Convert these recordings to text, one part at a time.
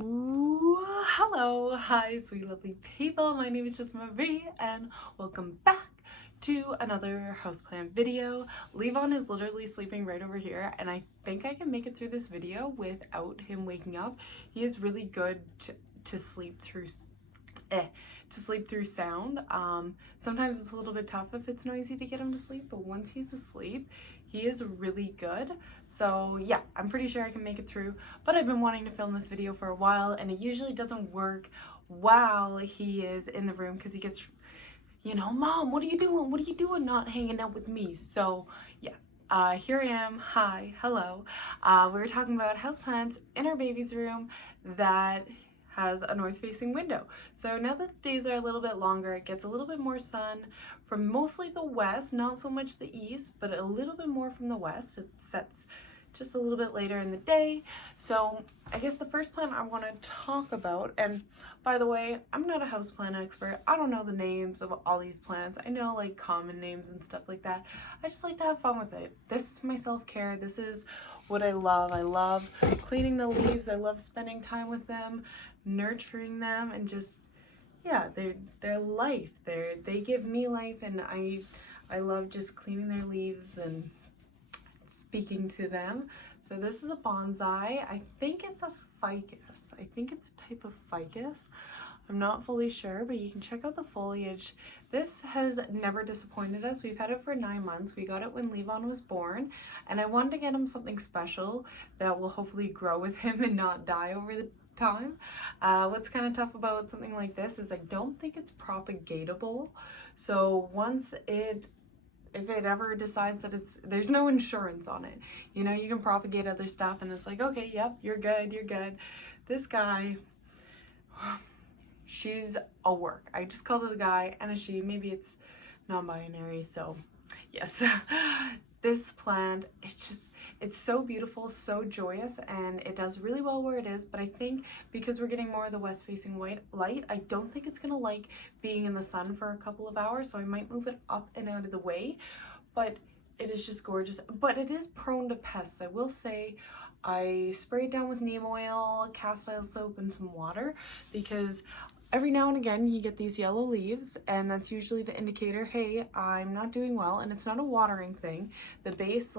Ooh, hello, hi, sweet lovely people. My name is just Marie, and welcome back to another houseplant video. Levon is literally sleeping right over here, and I think I can make it through this video without him waking up. He is really good to sleep through sound. Sometimes it's a little bit tough if it's noisy to get him to sleep, but once he's asleep, he is really good. So yeah, I'm pretty sure I can make it through, but I've been wanting to film this video for a while, and it usually doesn't work while he is in the room because he gets, Mom, what are you doing? What are you doing not hanging out with me? So yeah, here I am. Hi, hello. We were talking about houseplants in our baby's room that has a north-facing window. So now that the days are a little bit longer, it gets a little bit more sun from mostly the west, not so much the east, but a little bit more from the west. It sets just a little bit later in the day. So I guess the first plant I want to talk about, and by the way, I'm not a houseplant expert. I don't know the names of all these plants. I know like common names and stuff like that. I just like to have fun with it. This is my self-care. This is what I love. I love cleaning the leaves. I love spending time with them, nurturing them, and just, yeah, they're life. They give me life, and I love just cleaning their leaves and speaking to them. So this is a bonsai. I think it's a ficus. I think it's a type of ficus. I'm not fully sure, but you can check out the foliage. This has never disappointed us. We've had it for 9 months. We got it when Levon was born, and I wanted to get him something special that will hopefully grow with him and not die over the time. What's kind of tough about something like this is I don't think it's propagatable. So if it ever decides that there's no insurance on it. You know, you can propagate other stuff and it's like, okay, yep, you're good, you're good. This guy, she's a work. I just called it a guy and a she. Maybe it's non-binary, so yes. This plant, it's so beautiful, so joyous, and it does really well where it is, but I think because we're getting more of the west-facing light, I don't think it's gonna like being in the sun for a couple of hours, so I might move it up and out of the way, but it is just gorgeous. But it is prone to pests. I will say I sprayed down with neem oil, cast iron soap, and some water, because every now and again you get these yellow leaves, and that's usually the indicator, hey, I'm not doing well. And it's not a watering thing. The base,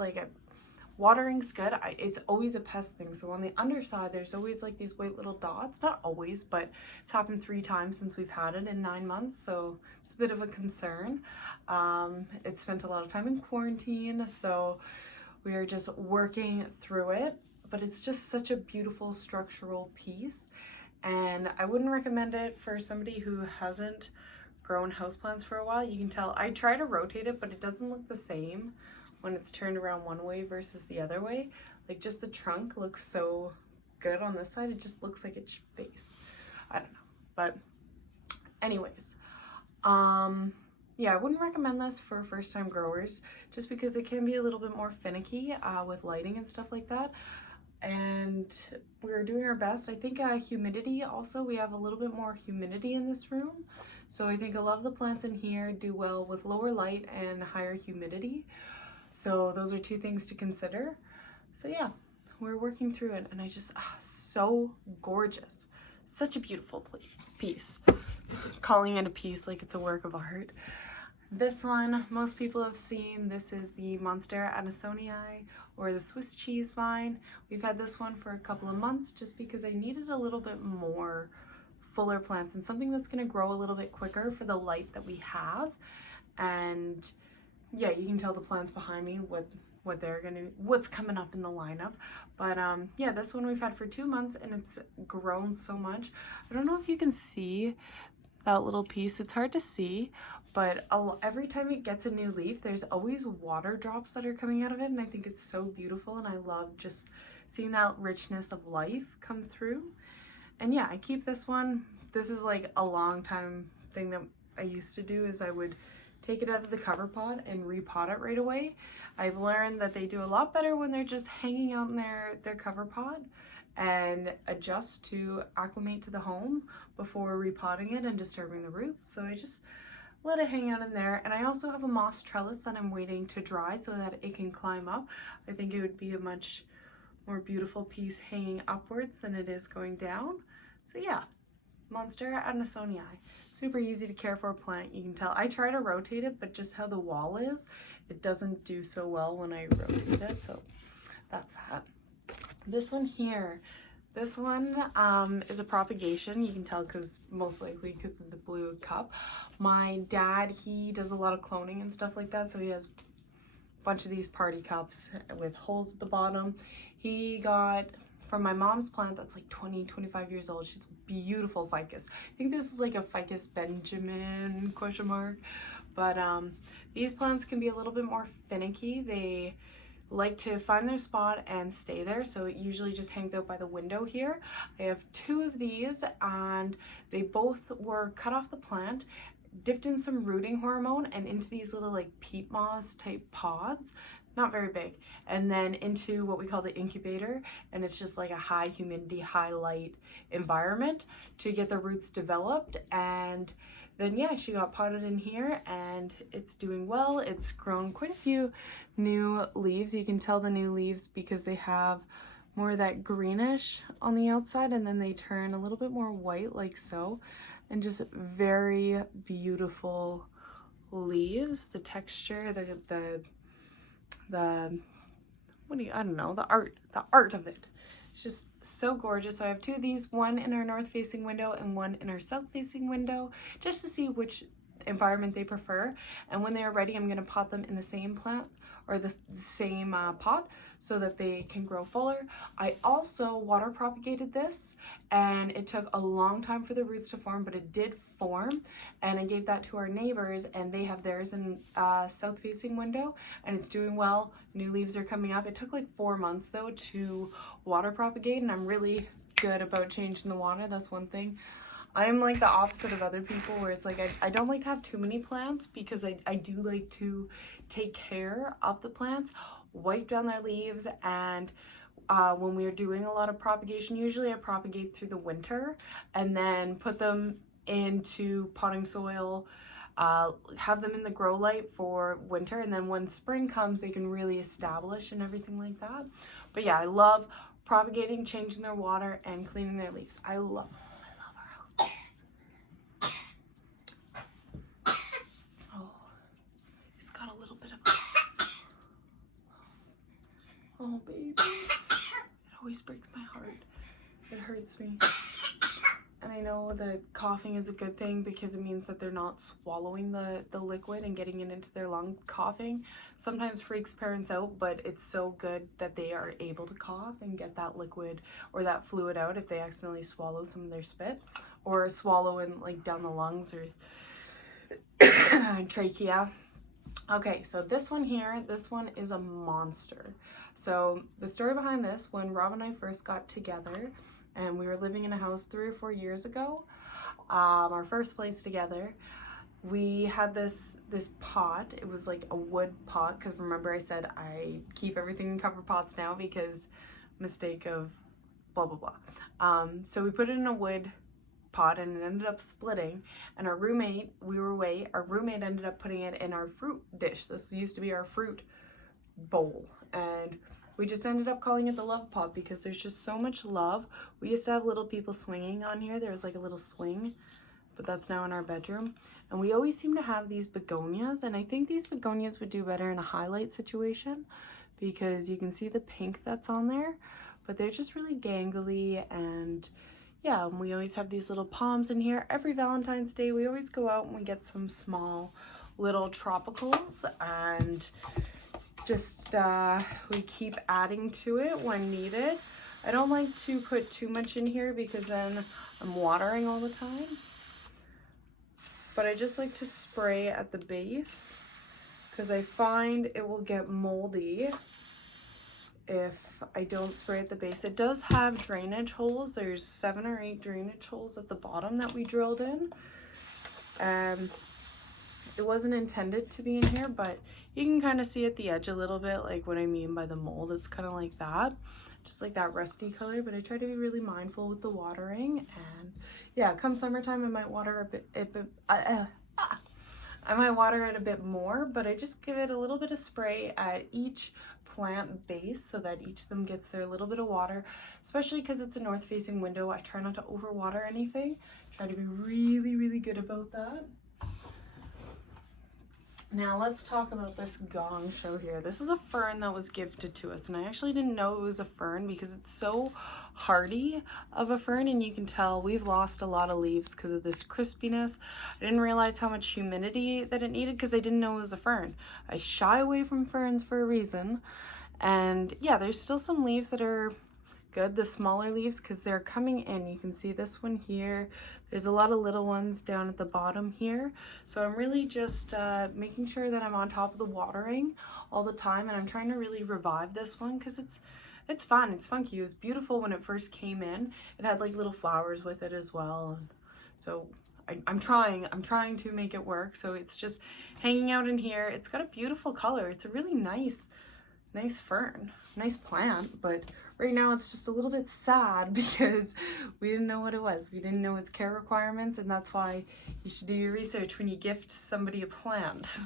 watering's good. It's always a pest thing. So on the underside, there's always like these white little dots. Not always, but it's happened 3 times since we've had it in 9 months. So it's a bit of a concern. It spent a lot of time in quarantine, so we are just working through it. But it's just such a beautiful structural piece. And I wouldn't recommend it for somebody who hasn't grown houseplants for a while. You can tell I try to rotate it, but it doesn't look the same when it's turned around one way versus the other way. Like, just the trunk looks so good on this side. It just looks like it should face. I don't know. But anyways, yeah, I wouldn't recommend this for first-time growers just because it can be a little bit more finicky with lighting and stuff like that. And we're doing our best. I think humidity also, we have a little bit more humidity in this room. So I think a lot of the plants in here do well with lower light and higher humidity. So those are 2 things to consider. So yeah, we're working through it, and so gorgeous. Such a beautiful piece. Calling it a piece like it's a work of art. This one, most people have seen. This is the Monstera Addisonii, or the Swiss cheese vine. We've had this one for a couple of months just because I needed a little bit more fuller plants and something that's going to grow a little bit quicker for the light that we have. And yeah, you can tell the plants behind me what's coming up in the lineup. But yeah, this one we've had for 2 months, and it's grown so much. I don't know if you can see that little piece. It's hard to see, but every time it gets a new leaf, there's always water drops that are coming out of it, and I think it's so beautiful, and I love just seeing that richness of life come through. And yeah, I keep this one. This is like a long time thing that I used to do, is I would take it out of the cover pot and repot it right away. I've learned that they do a lot better when they're just hanging out in their cover pot and adjust to acclimate to the home before repotting it and disturbing the roots. So I just let it hang out in there. And I also have a moss trellis that I'm waiting to dry so that it can climb up. I think it would be a much more beautiful piece hanging upwards than it is going down. So yeah, Monstera Addisonii. Super easy to care for plant. You can tell. I try to rotate it, but just how the wall is, it doesn't do so well when I rotate it. So that's that. This one here, this one is a propagation. You can tell because most likely because of the blue cup. My dad, he does a lot of cloning and stuff like that, so he has a bunch of these party cups with holes at the bottom. He got from my mom's plant that's like 25 years old. She's a beautiful ficus. I think this is like a Ficus Benjamin ? But these plants can be a little bit more finicky. They like to find their spot and stay there, so it usually just hangs out by the window here. I have 2 of these, and they both were cut off the plant, dipped in some rooting hormone and into these little like peat moss type pods, not very big, and then into what we call the incubator, and it's just like a high humidity, high light environment to get the roots developed. And then yeah, she got potted in here and it's doing well. It's grown quite a few new leaves. You can tell the new leaves because they have more of that greenish on the outside, and then they turn a little bit more white like so, and just very beautiful leaves. The texture, the what do you, I don't know, the art of it. It's just so gorgeous. So I have 2 of these, one in our north facing window and one in our south facing window, just to see which environment they prefer. And when they are ready, I'm going to pot them in the same plant or the same pot so that they can grow fuller. I also water propagated this, and it took a long time for the roots to form, but it did form, and I gave that to our neighbors, and they have theirs in south facing window, and it's doing well. New leaves are coming up. It took like 4 months though to water propagate, and I'm really good about changing the water. That's one thing. I'm like the opposite of other people, where it's like I don't like to have too many plants, because I do like to take care of the plants, wipe down their leaves, and when we're doing a lot of propagation, usually I propagate through the winter and then put them into potting soil, have them in the grow light for winter, and then when spring comes they can really establish and everything like that. But yeah, I love propagating, changing their water, and cleaning their leaves. I love our house plants. Oh, he's got a little bit of oh baby, it always breaks my heart. It hurts me. And I know the coughing is a good thing because it means that they're not swallowing the liquid and getting it into their lung. Coughing sometimes freaks parents out, but it's so good that they are able to cough and get that liquid or that fluid out if they accidentally swallow some of their spit or swallow in like down the lungs or trachea. Okay, so this one here, this one is a monster. So the story behind this, when Rob and I first got together, and we were living in a house 3 or 4 years ago, our first place together, we had this pot. It was like a wood pot, because remember I said I keep everything in cover pots now because mistake of blah blah blah. So we put it in a wood pot and it ended up splitting, and our roommate ended up putting it in our fruit dish. This used to be our fruit bowl, and we just ended up calling it the love pot because there's just so much love. We used to have little people swinging on here. There was like a little swing, but that's now in our bedroom. And we always seem to have these begonias, and I think these begonias would do better in a highlight situation because you can see the pink that's on there, but they're just really gangly. And yeah, and we always have these little palms in here. Every Valentine's Day we always go out and we get some small little tropicals, and just we keep adding to it when needed. I don't like to put too much in here because then I'm watering all the time, but I just like to spray at the base because I find it will get moldy if I don't spray at the base. It does have drainage holes. There's 7 or 8 drainage holes at the bottom that we drilled in. It wasn't intended to be in here, but you can kind of see at the edge a little bit like what I mean by the mold. It's kind of like that, just like that rusty color, but I try to be really mindful with the watering. And yeah, come summertime I might water I might water it a bit more, but I just give it a little bit of spray at each plant base so that each of them gets their little bit of water, especially because it's a north facing window. I try not to overwater anything. Try to be really, really good about that. Now let's talk about this gong show here. This is a fern that was gifted to us, and I actually didn't know it was a fern because it's so hardy of a fern, and you can tell we've lost a lot of leaves because of this crispiness. I didn't realize how much humidity that it needed because I didn't know it was a fern. I shy away from ferns for a reason. And yeah, there's still some leaves that are good, the smaller leaves, because they're coming in. You can see this one here. There's a lot of little ones down at the bottom here. So I'm really just making sure that I'm on top of the watering all the time, and I'm trying to really revive this one because it's fun, it's funky. It was beautiful when it first came in. It had like little flowers with it as well. And so I'm trying to make it work. So it's just hanging out in here. It's got a beautiful color. It's a really nice fern, nice plant, but right now it's just a little bit sad because we didn't know what it was. We didn't know its care requirements, and that's why you should do your research when you gift somebody a plant.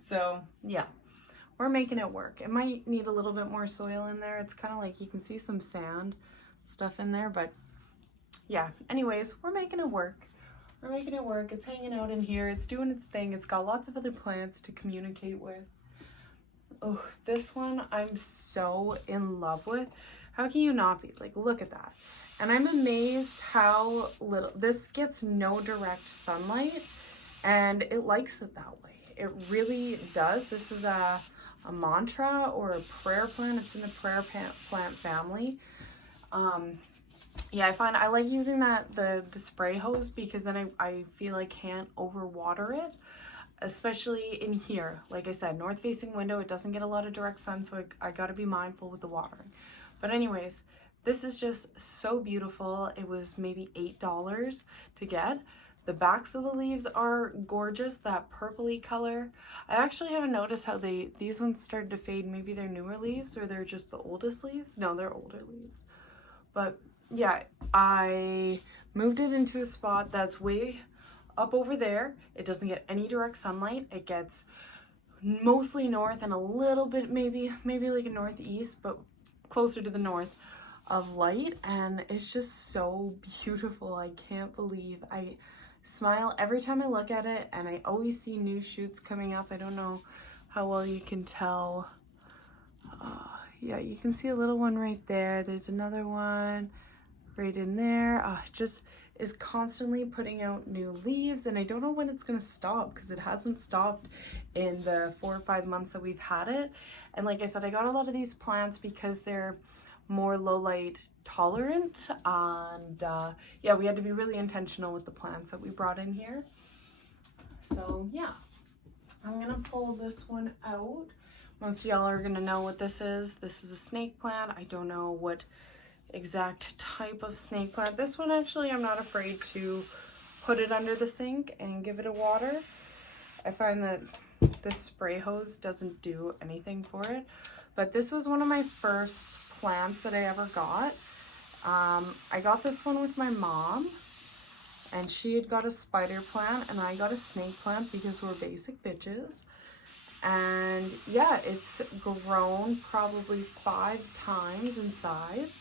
So yeah, we're making it work. It might need a little bit more soil in there. It's kind of like you can see some sand stuff in there, but yeah, anyways, we're making it work. We're making it work. It's hanging out in here. It's doing its thing. It's got lots of other plants to communicate with. Oh, this one I'm so in love with. How can you not be? Like, look at that. And I'm amazed how little, this gets no direct sunlight, and it likes it that way. It really does. This is a mantra or a prayer plant. It's in the prayer plant family. Yeah, I like using the spray hose because then I feel I can't overwater it. Especially in here, like I said, north facing window, it doesn't get a lot of direct sun, so I gotta be mindful with the watering. But anyways, this is just so beautiful. It was maybe $8 to get. The backs of the leaves are gorgeous, that purpley color. I actually haven't noticed how these ones started to fade. Maybe they're newer leaves or they're just the oldest leaves. No, they're older leaves. But yeah, I moved it into a spot that's way up over there. It doesn't get any direct sunlight. It gets mostly north and a little bit maybe like a northeast, but closer to the north of light, and it's just so beautiful. I can't believe, I smile every time I look at it, and I always see new shoots coming up. I don't know how well you can tell. Yeah, you can see a little one right there. There's another one right in there. Just is constantly putting out new leaves, and I don't know when it's gonna stop because it hasn't stopped in the 4 or 5 months that we've had it. And like I said, I got a lot of these plants because they're more low light tolerant, and yeah, we had to be really intentional with the plants that we brought in here. So yeah, I'm gonna pull this one out. Most of y'all are gonna know what this is. This is a snake plant. I don't know what exact type of snake plant. This one actually I'm not afraid to put it under the sink and give it a water. I find that this spray hose doesn't do anything for it, but this was one of my first plants that I ever got. I got this one with my mom, and she had got a spider plant and I got a snake plant because we're basic bitches. And yeah, it's grown probably 5 times in size.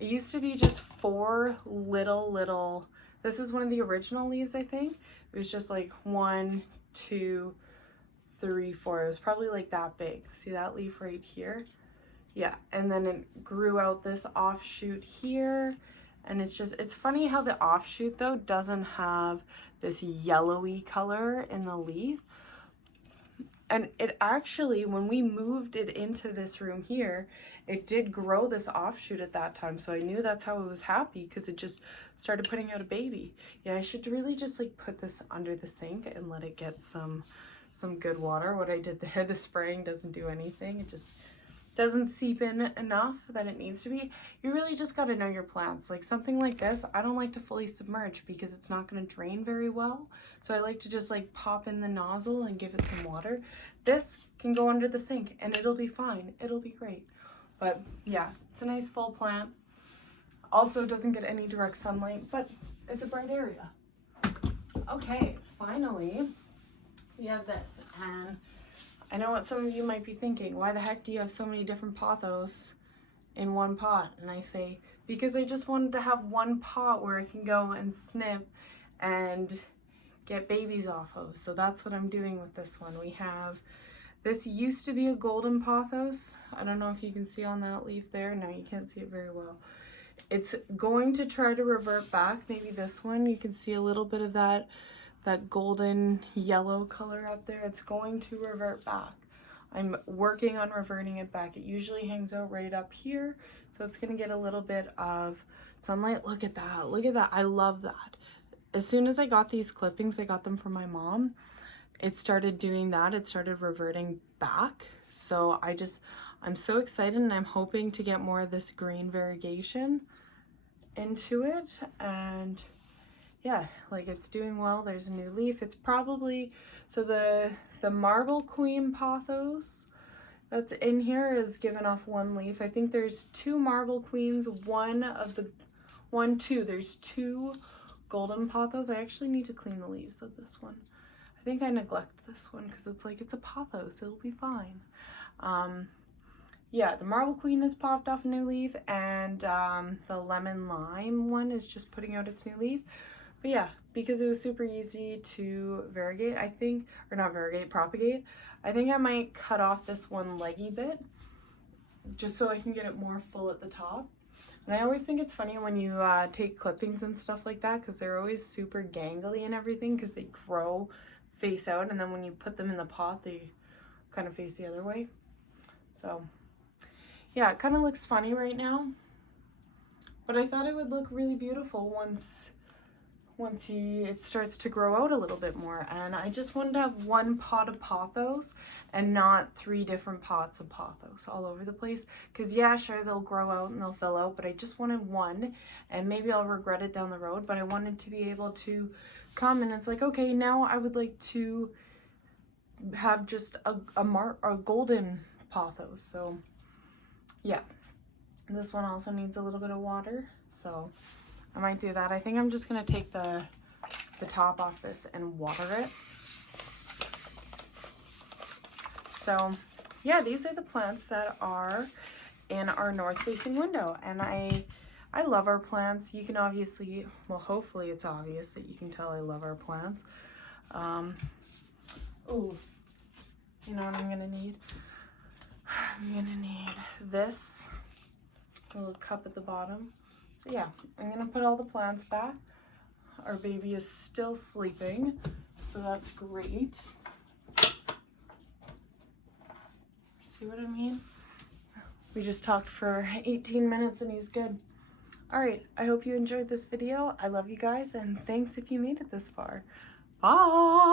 It used to be just 4 little, this is one of the original leaves, I think. It was just like 1, 2, 3, 4. It was probably like that big. See that leaf right here? Yeah, and then it grew out this offshoot here. And it's funny how the offshoot though doesn't have this yellowy color in the leaf. And it actually, when we moved it into this room here, it did grow this offshoot at that time. So I knew that's how it was happy, because it just started putting out a baby. Yeah, I should really just like put this under the sink and let it get some good water. What I did there, the spraying doesn't do anything. It just doesn't seep in enough that it needs to be. You really just got to know your plants. Like something like this, I don't like to fully submerge because it's not going to drain very well. So I like to just like pop in the nozzle and give it some water. This can go under the sink and it'll be fine. It'll be great. But yeah, it's a nice full plant. Also doesn't get any direct sunlight, but it's a bright area. Okay, finally we have this, and I know what some of you might be thinking. Why the heck do you have so many different pothos in one pot? And I say, because I just wanted to have one pot where I can go and snip and get babies off of. So that's what I'm doing with this one. We have, this used to be a golden pothos. I don't know if you can see on that leaf there. No, you can't see it very well. It's going to try to revert back. Maybe this one, you can see a little bit of that golden yellow color up there. It's going to revert back. I'm working on reverting it back. It usually hangs out right up here, so it's gonna get a little bit of sunlight. Look at that, look at that. I love that. As soon as I got these clippings, I got them from my mom, it started doing that. It started reverting back. So I'm so excited, and I'm hoping to get more of this green variegation into it. And yeah, like it's doing well. There's a new leaf. It's probably, so the Marble Queen Pothos that's in here is giving off one leaf. I think there's 2 Marble Queens, there's 2 Golden Pothos. I actually need to clean the leaves of this one. I think I neglect this one because it's like, it's a pothos, it'll be fine. Yeah, the Marble Queen has popped off a new leaf, and the Lemon Lime one is just putting out its new leaf. But yeah, because it was super easy to variegate, I think, or not variegate, propagate, I think I might cut off this one leggy bit just so I can get it more full at the top. And I always think it's funny when you take clippings and stuff like that, because they're always super gangly and everything because they grow face out, and then when you put them in the pot, they kind of face the other way. So yeah, it kind of looks funny right now, but I thought it would look really beautiful once it starts to grow out a little bit more. And I just wanted to have one pot of pothos and not 3 different pots of pothos all over the place, because yeah, sure, they'll grow out and they'll fill out, but I just wanted one, and maybe I'll regret it down the road, but I wanted to be able to come and it's like, okay, now I would like to have just a golden pothos. So yeah, this one also needs a little bit of water, so I might do that. I think I'm just gonna take the top off this and water it. So yeah, these are the plants that are in our north facing window, and I love our plants. You can obviously, well, hopefully it's obvious that you can tell I love our plants. Oh, you know what I'm gonna need? I'm gonna need this little cup at the bottom. So yeah, I'm gonna put all the plants back. Our baby is still sleeping, so that's great. See what I mean? We just talked for 18 minutes and he's good. All right, I hope you enjoyed this video. I love you guys, and thanks if you made it this far. Bye!